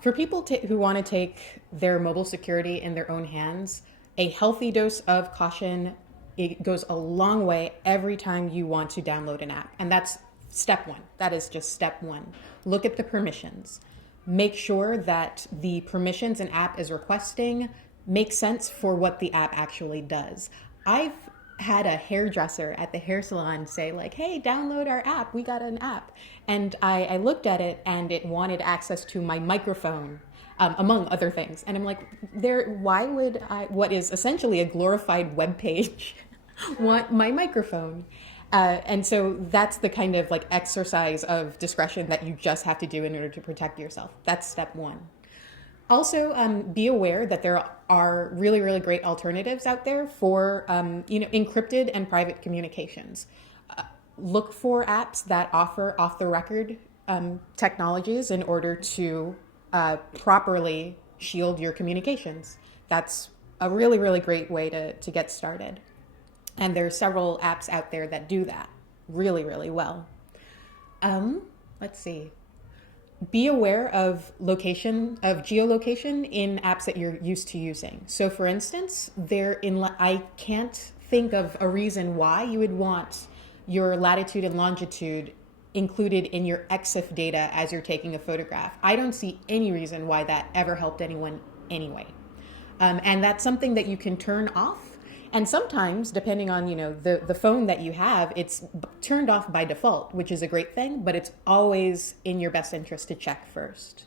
For people who want to take their mobile security in their own hands, a healthy dose of caution, it goes a long way every time you want to download an app. And that's step one. That is just step one. Look at the permissions. Make sure that the permissions an app is requesting make sense for what the app actually does. I've had a hairdresser at the hair salon say like, hey, download our app. We got an app. And I looked at it and it wanted access to my microphone, among other things. And I'm like, why would what is essentially a glorified web page, want my microphone? And so that's the kind of like exercise of discretion that you just have to do in order to protect yourself. That's step one. Also, be aware that there are really, really great alternatives out there for encrypted and private communications. Look for apps that offer off-the-record technologies in order to properly shield your communications. That's a really, really great way to get started. And there are several apps out there that do that really, really well. Let's see. Be aware of geolocation in apps that you're used to using. So for instance, I can't think of a reason why you would want your latitude and longitude included in your EXIF data as you're taking a photograph. I don't see any reason why that ever helped anyone anyway. And that's something that you can turn off. And sometimes, depending on the phone that you have, it's turned off by default, which is a great thing, but it's always in your best interest to check first.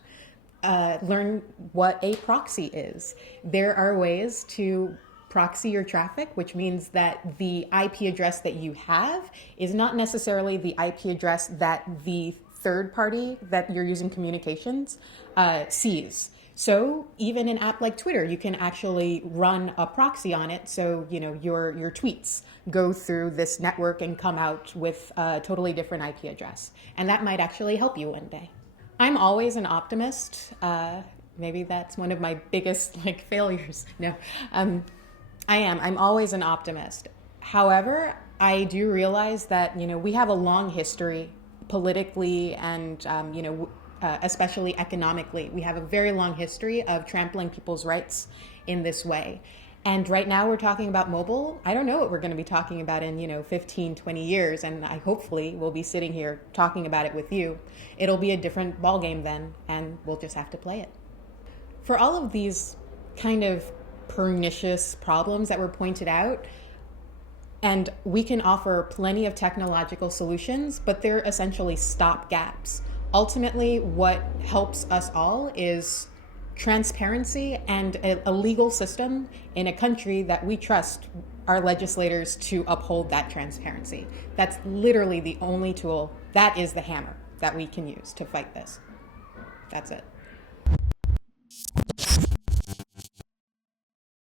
Learn what a proxy is. There are ways to proxy your traffic, which means that the IP address that you have is not necessarily the IP address that the third party that you're using communications sees. So even an app like Twitter, you can actually run a proxy on it. So, your tweets go through this network and come out with a totally different IP address. And that might actually help you one day. I'm always an optimist. Maybe that's one of my biggest failures. No, I am. I'm always an optimist. However, I do realize that, we have a long history politically and, especially economically. We have a very long history of trampling people's rights in this way. And right now we're talking about mobile. I don't know what we're going to be talking about in, 15, 20 years. And I hopefully will be sitting here talking about it with you. It'll be a different ballgame then, and we'll just have to play it. For all of these kind of pernicious problems that were pointed out, and we can offer plenty of technological solutions, but they're essentially stopgaps. Ultimately, what helps us all is transparency and a legal system in a country that we trust our legislators to uphold that transparency. That's literally the only tool. That is the hammer that we can use to fight this. That's it.